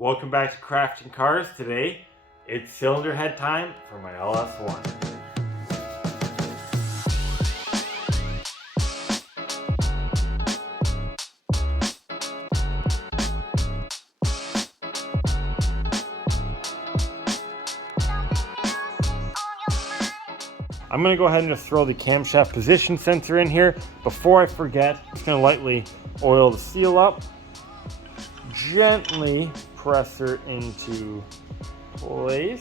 Welcome back to Crafting Cars. Today, it's cylinder head time for my LS1. I'm going to go ahead and just throw the camshaft position sensor in here. Before I forget, I'm just going to lightly oil the seal up. Gently press her into place.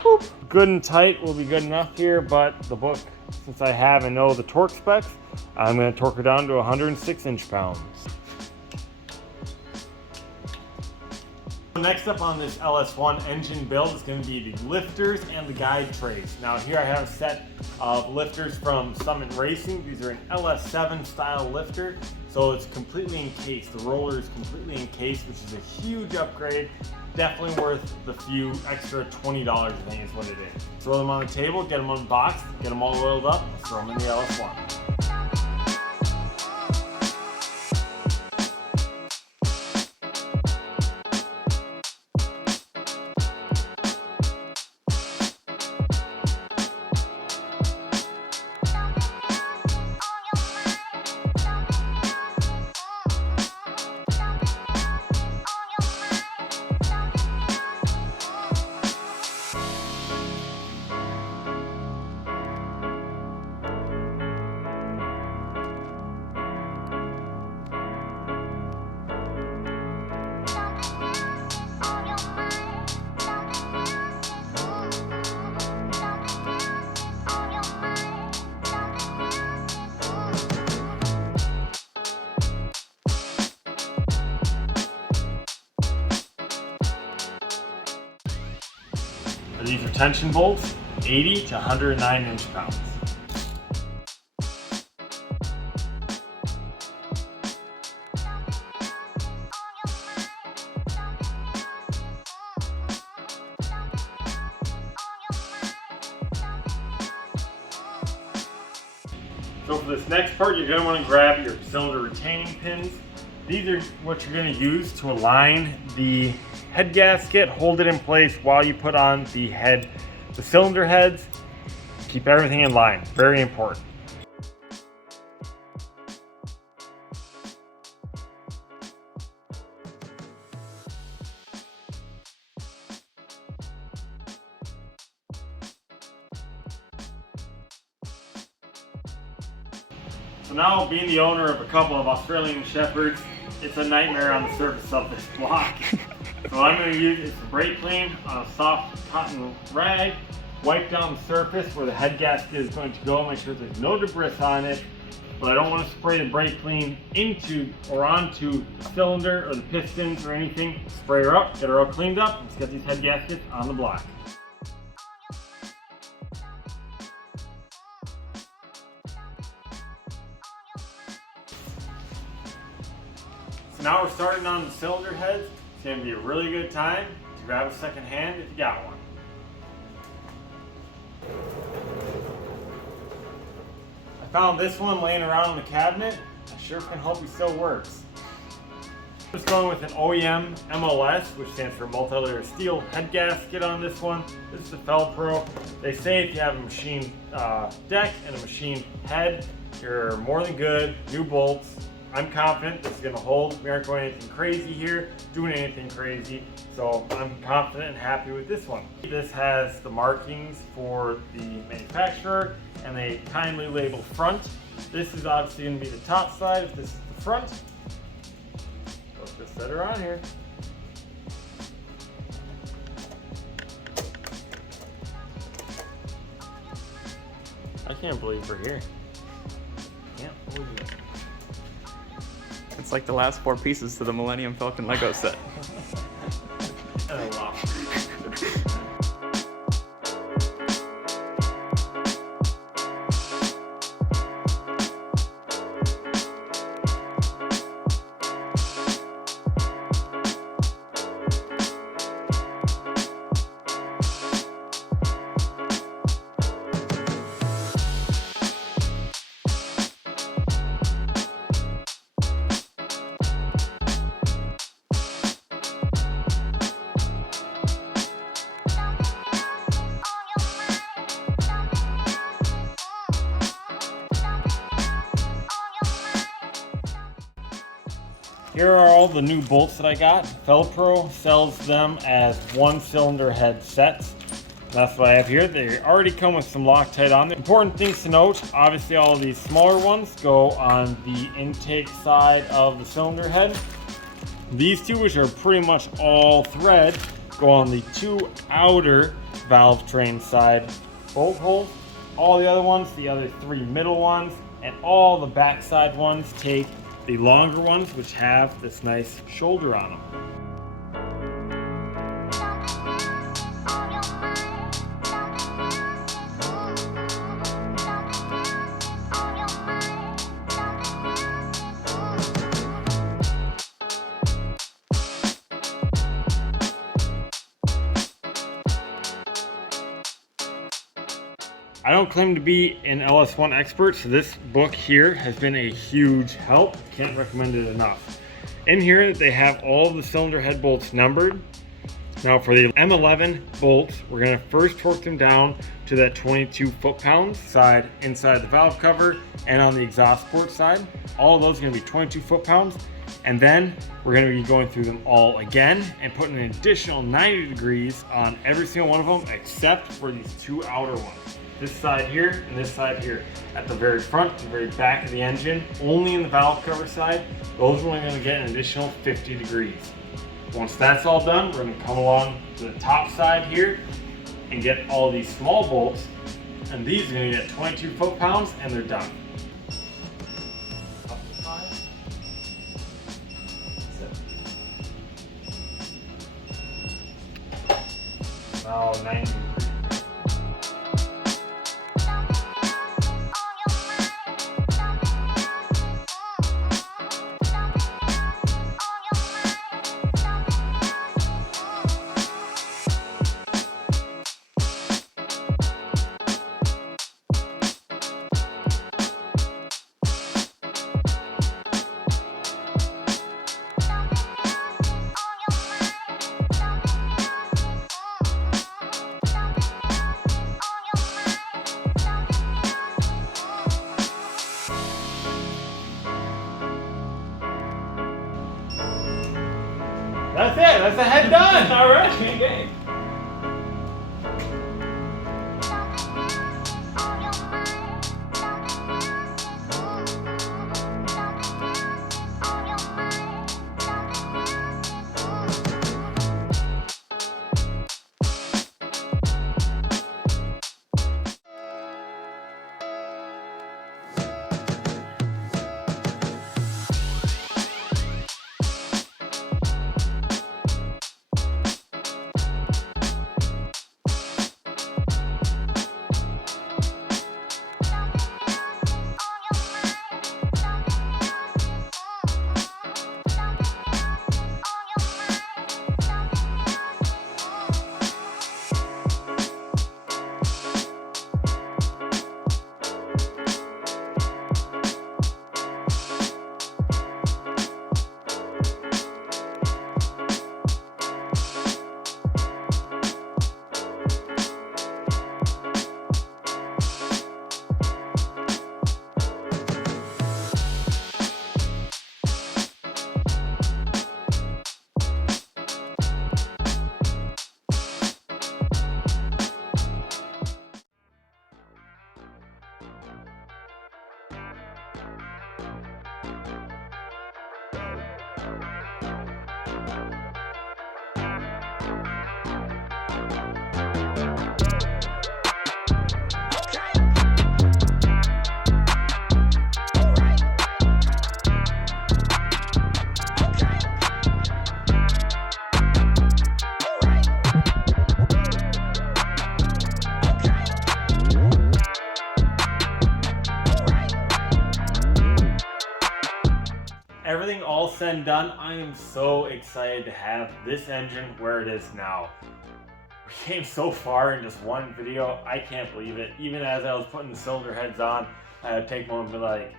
Boop. Good and tight will be good enough here, but the book, since I have and know the torque specs, I'm going to torque her down to 106 inch-pounds. Next up on this LS1 engine build is going to be the lifters and the guide trays. Now here I have a set of lifters from Summit Racing. These are an LS7 style lifter, so it's completely encased. The roller is completely encased, which is a huge upgrade. Definitely worth the few extra $20, I think is what it is. Throw them on the table, get them unboxed, get them all oiled up, let's throw them in the LS1. These are tension bolts, 80 to 109 inch-pounds. So for this next part, you're going to want to grab your cylinder retaining pins. These are what you're going to use to align the head gasket, hold it in place while you put on the cylinder heads. Keep everything in line, very important. So now, being the owner of a couple of Australian Shepherds, it's a nightmare on the surface of this block. So what I'm going to use is some brake clean on a soft cotton rag, wipe down the surface where the head gasket is going to go, make sure there's no debris on it, but I don't want to spray the brake clean into or onto the cylinder or the pistons or anything. Spray her up, get her all cleaned up, let's get these head gaskets on the block. So now we're starting on the cylinder heads. It's going to be a really good time to grab a second hand if you got one. I found this one laying around in the cabinet. I sure can hope it still works. I'm just going with an OEM MOS, which stands for multi-layer steel head gasket on this one. This is the Felpro. They say if you have a machined deck and a machined head, you're more than good. New bolts. I'm confident this is going to hold. We aren't going anything crazy here, doing anything crazy, so I'm confident and happy with this one. This has the markings for the manufacturer and they kindly label front. This is obviously going to be the top side if this is the front. So let's just set her on here. I can't believe we're here. Can't believe it. It's like the last 4 pieces to the Millennium Falcon Lego set. Here are all the new bolts that I got. Felpro sells them as one cylinder head sets. That's what I have here. They already come with some Loctite on them. Important things to note, obviously all of these smaller ones go on the intake side of the cylinder head. These two, which are pretty much all thread, go on the two outer valve train side bolt holes. All the other ones, the other three middle ones, and all the backside ones take the longer ones, which have this nice shoulder on them. I don't claim to be an LS1 expert, so this book here has been a huge help. Can't recommend it enough. In here, they have all the cylinder head bolts numbered. Now for the M11 bolts, we're gonna first torque them down to that 22 foot-pounds side inside the valve cover and on the exhaust port side. All of those are gonna be 22 foot-pounds. And then we're gonna be going through them all again and putting an additional 90 degrees on every single one of them except for these two outer ones. This side here and this side here. At the very front, the very back of the engine, only in the valve cover side, those are only gonna get an additional 50 degrees. Once that's all done, we're gonna come along to the top side here and get all these small bolts, and these are gonna get 22 foot-pounds and they're done. Up to 5. 7. Now 90 degrees. That's it, that's the head done. All right, okay. Everything all said and done, I am so excited to have this engine where it is now. We came so far in just one video, I can't believe it. Even as I was putting the cylinder heads on, I had to take a moment and be like,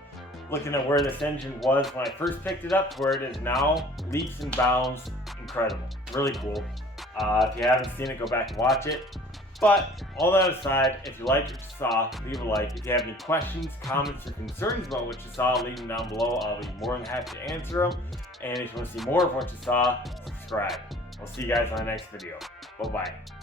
looking at where this engine was when I first picked it up to where it is now, leaps and bounds, incredible, really cool. If you haven't seen it, go back and watch it. But all that aside, if you liked what you saw, leave a like. If you have any questions, comments, or concerns about what you saw, leave them down below. I'll be more than happy to answer them. And if you want to see more of what you saw, subscribe. I'll see you guys on the next video. Bye-bye.